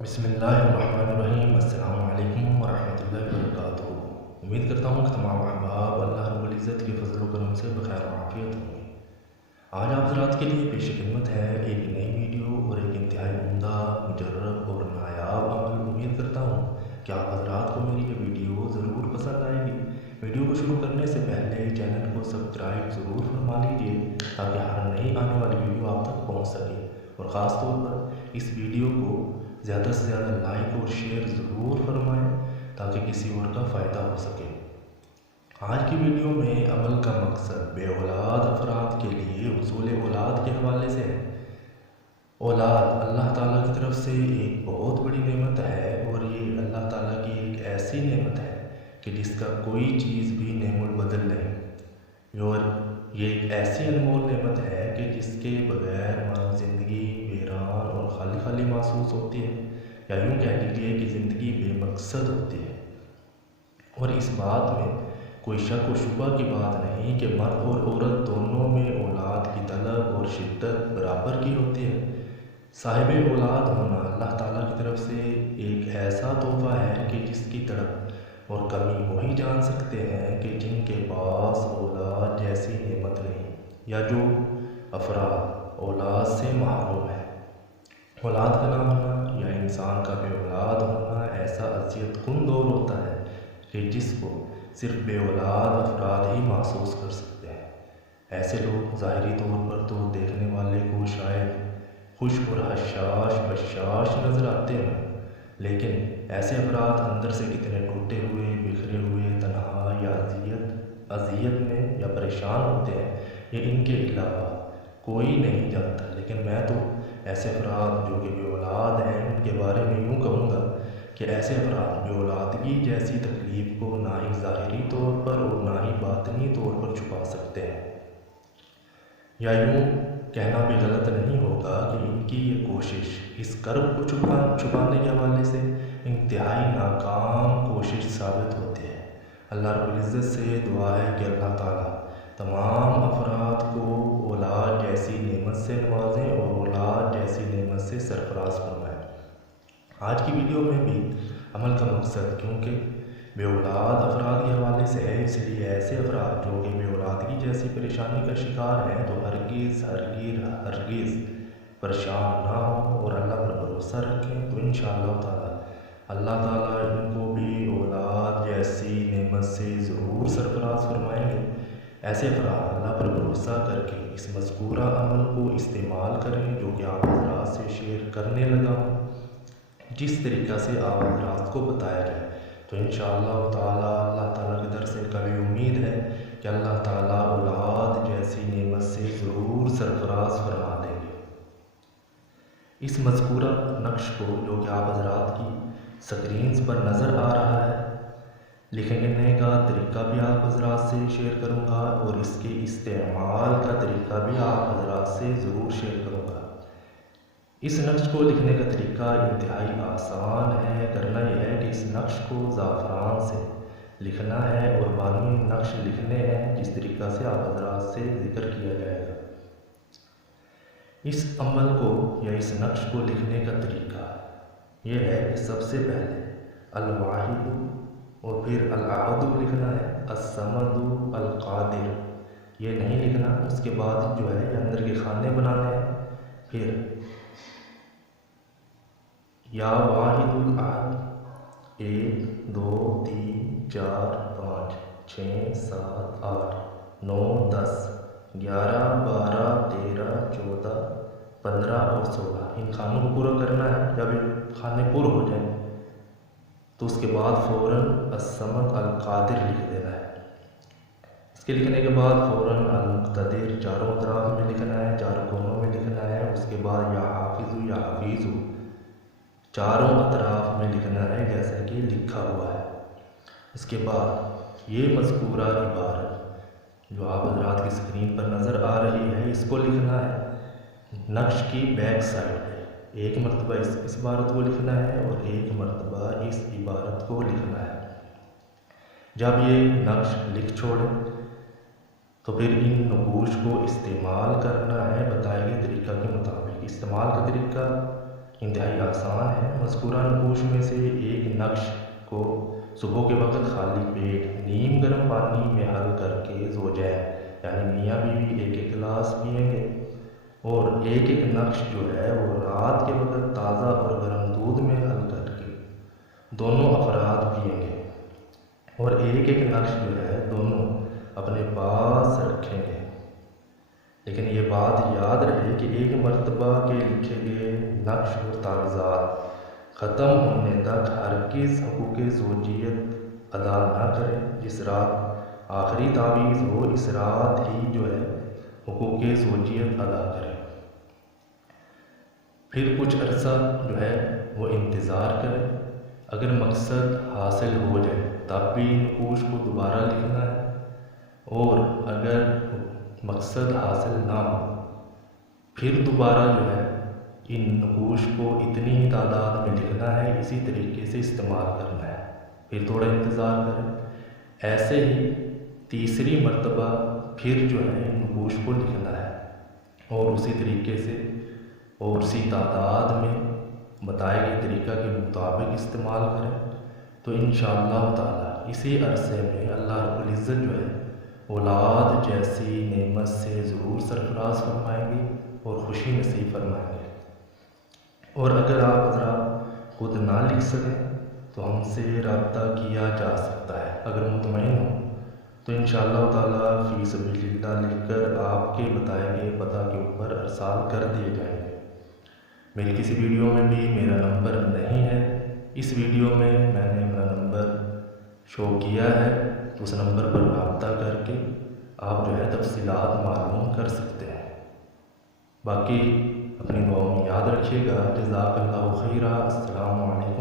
بسم اللہ الرحمن الرحیم۔ السلام علیکم ورحمۃ اللہ وبرکاتہ۔ امید کرتا ہوں کہ تمام احباب اللہ رب العزت کے فضل و کرم سے بخیر و عافیت ہوں گے۔ آج آپ حضرات کے لیے پیش خدمت ہے ایک نئی ویڈیو اور ایک انتہائی عمدہ، مجرب اور نایاب عمل۔ امید کرتا ہوں کہ آپ حضرات کو میری یہ ویڈیو ضرور پسند آئے گی۔ ویڈیو کو شروع کرنے سے پہلے چینل کو سبسکرائب ضرور فرما لیجیے تاکہ ہر نئی آنے والی ویڈیو آپ تک پہنچ سکے، اور خاص طور پر اس ویڈیو کو زیادہ سے زیادہ لائک اور شیئر ضرور فرمائیں تاکہ کسی اور کا فائدہ ہو سکے۔ آج کی ویڈیو میں عمل کا مقصد بے اولاد افراد کے لیے حصول اولاد کے حوالے سے ہے۔ اولاد اللہ تعالیٰ کی طرف سے ایک بہت بڑی نعمت ہے، اور یہ اللہ تعالیٰ کی ایک ایسی نعمت ہے کہ جس کا کوئی چیز بھی نعم البدل نہیں، اور یہ ایک ایسی انمول نعمت ہے کہ جس کے بغیر مانو زندگی ویران اور خالی خالی محسوس ہوتی ہے، یا یوں کہہ لیجیے کہ زندگی بے مقصد ہوتی ہے۔ اور اس بات میں کوئی شک و شبہ کی بات نہیں کہ مرد اور عورت دونوں میں اولاد کی طلب اور شدت برابر کی ہوتی ہے۔ صاحب اولاد ہونا اللہ تعالیٰ کی طرف سے ایک ایسا تحفہ ہے کہ جس کی تڑپ اور کمی وہی جان سکتے ہیں کہ جن کے پاس اولاد جیسی نعمت نہیں، یا جو افراد اولاد سے محروم ہیں۔ اولاد کا نہ ہونا یا انسان کا بے اولاد ہونا ایسا اذیت کن دور ہوتا ہے کہ جس کو صرف بے اولاد افراد ہی محسوس کر سکتے ہیں۔ ایسے لوگ ظاہری طور پر تو دیکھنے والے کو شاید خوش اور حشاش بشاش نظر آتے ہیں، لیکن ایسے افراد اندر سے کتنے ٹوٹے ہوئے، بکھرے ہوئے، تنہا یا اذیت میں یا پریشان ہوتے ہیں، یہ ان کے علاوہ کوئی نہیں جانتا۔ لیکن میں تو ایسے افراد جو کہ بے اولاد ہیں ان کے بارے میں یوں کہوں گا کہ ایسے افراد بے اولادگی جیسی تکلیف کو نہ ہی ظاہری طور پر اور نہ ہی باطنی طور پر چھپا سکتے ہیں، یا یوں کہنا بھی غلط نہیں ہوگا کہ ان کی یہ کوشش اس کرب کو چھپانے کے حوالے سے انتہائی ناکام کوشش ثابت ہوتی ہے۔ اللہ رب العزت سے دعا ہے کہ اللہ تعالیٰ تمام افراد کو اولاد جیسی نعمت سے نوازیں اور اولاد جیسی نعمت سے سرفراز فرمائیں۔ آج کی ویڈیو میں بھی عمل کا مقصد کیونکہ بے اولاد افراد کے حوالے سے ہے، اس لیے ایسے افراد جو کہ بے اولادگی جیسی پریشانی کا شکار ہیں تو ہرگز پریشان نہ ہوں اور اللہ پر بھروسہ رکھیں، تو انشاءاللہ تعالی اللہ تعالیٰ ان کو بھی اولاد جیسی نعمت سے ضرور سرفراز فرمائیں گے۔ ایسے افراد اللہ پر بھروسہ کر کے اس مذکورہ عمل کو استعمال کریں جو کہ آپ حضرات سے شیئر کرنے لگا ہوں۔ جس طریقہ سے آپ حضرات کو بتایا جائے تو انشاءاللہ تعالیٰ اللہ تعالیٰ کی طرف سے کبھی امید ہے کہ اللہ تعالیٰ اولاد جیسی نعمت سے ضرور سرفراز فرما دیں گے۔ اس مذکورہ نقش کو جو کہ آپ حضرات کی سکرینز پر نظر آ رہا ہے، لکھنے کا طریقہ بھی آپ حضرات سے شیئر کروں گا، اور اس کے استعمال کا طریقہ بھی آپ حضرات سے ضرور شیئر کروں گا۔ اس نقش کو لکھنے کا طریقہ انتہائی آسان ہے۔ کرنا یہ ہے کہ اس نقش کو زعفران سے لکھنا ہے اور باقی نقش لکھنے ہیں جس طریقہ سے آپ حضرات سے ذکر کیا جائے گا۔ اس عمل کو یا اس نقش کو لکھنے کا طریقہ یہ ہے کہ سب سے پہلے الواحد اور پھر الاحد لکھنا ہے، الصمد القادر یہ نہیں لکھنا، اس کے بعد جو ہے یہ اندر کے خانے بنانے ہیں، پھر یا واحد الاحد 1 2 3 4 5 6 7 8 9 10 11 12 13 14 15 اور 16 ان خانوں کو پورا کرنا ہے۔ جب یہ خانے پورے ہو جائیں تو اس کے بعد فوراً الصمد القادر لکھ دینا ہے۔ اس کے لکھنے کے بعد فوراً المقتدر چاروں اطراف میں لکھنا ہے، چاروں کونوں میں لکھنا ہے۔ اس کے بعد یا حافظ یا حفیظ چاروں اطراف میں لکھنا ہے جیسا کہ لکھا ہوا ہے۔ اس کے بعد یہ مذکورہ عبارت جو آپ حضرات کی اسکرین پر نظر آ رہی ہے اس کو لکھنا ہے نقش کی بیک سائڈ پہ۔ ایک مرتبہ اس عبارت کو لکھنا ہے اور ایک مرتبہ اس عبارت کو لکھنا ہے۔ جب یہ نقش لکھ چھوڑیں تو پھر ان نقوش کو استعمال کرنا ہے بتائے گئے طریقہ کے مطابق۔ استعمال کا طریقہ انتہائی آسان ہے۔ مذکورہ نقوش میں سے ایک نقش کو صبح کے وقت خالی پیٹ نیم گرم پانی میں حل کر کے زوجین یعنی میاں بیوی ایک ایک گلاس پئیں گے، اور ایک ایک نقش جو ہے وہ رات کے وقت تازہ اور گرم دودھ میں حل کر کے دونوں افراد پئیں گے، اور ایک ایک نقش جو ہے دونوں اپنے پاس رکھیں گے۔ لیکن یہ بات یاد رہے کہ ایک مرتبہ کے لکھے گئے نقش اور تعویذات ختم ہونے تک ہرگز حقوق زوجیت ادا نہ کریں۔ جس رات آخری تعویذ ہو اس رات ہی جو ہے حقوق زوجیت ادا کریں۔ پھر کچھ عرصہ جو ہے وہ انتظار کریں۔ اگر مقصد حاصل ہو جائے تب بھی نقوش کو دوبارہ لکھنا ہے، اور اگر مقصد حاصل نہ ہو پھر دوبارہ جو ہے ان نقوش کو اتنی ہی تعداد میں لکھنا ہے، اسی طریقے سے استعمال کرنا ہے، پھر تھوڑا انتظار کریں۔ ایسے ہی تیسری مرتبہ پھر جو ہے ان نقوش کو لکھنا ہے، اور اسی طریقے سے اور اسی تعداد میں بتائے گئے طریقہ کے مطابق استعمال کریں، تو انشاءاللہ تعالی اسی عرصے میں اللہ رب العزت جو ہے اولاد جیسی نعمت سے ضرور سرفراز فرمائیں گے اور خوشی نصیب فرمائیں گے۔ اور اگر آپ حضرات خود نہ لکھ سکیں تو ہم سے رابطہ کیا جا سکتا ہے۔ اگر مطمئن ہوں تو انشاءاللہ تعالی فی سبیل اللہ لکھ کر آپ کے بتائے گئے پتہ کے اوپر ارسال کر دیے جائیں گے۔ میری کسی ویڈیو میں بھی میرا نمبر نہیں ہے، اس ویڈیو میں نے اپنا نمبر شو کیا ہے، اس نمبر پر رابطہ کر کے آپ جو ہے تفصیلات معلوم کر سکتے ہیں۔ باقی اپنی دعاؤں میں یاد رکھیے گا۔ جزاک اللہ خیرہ۔ السلام علیکم۔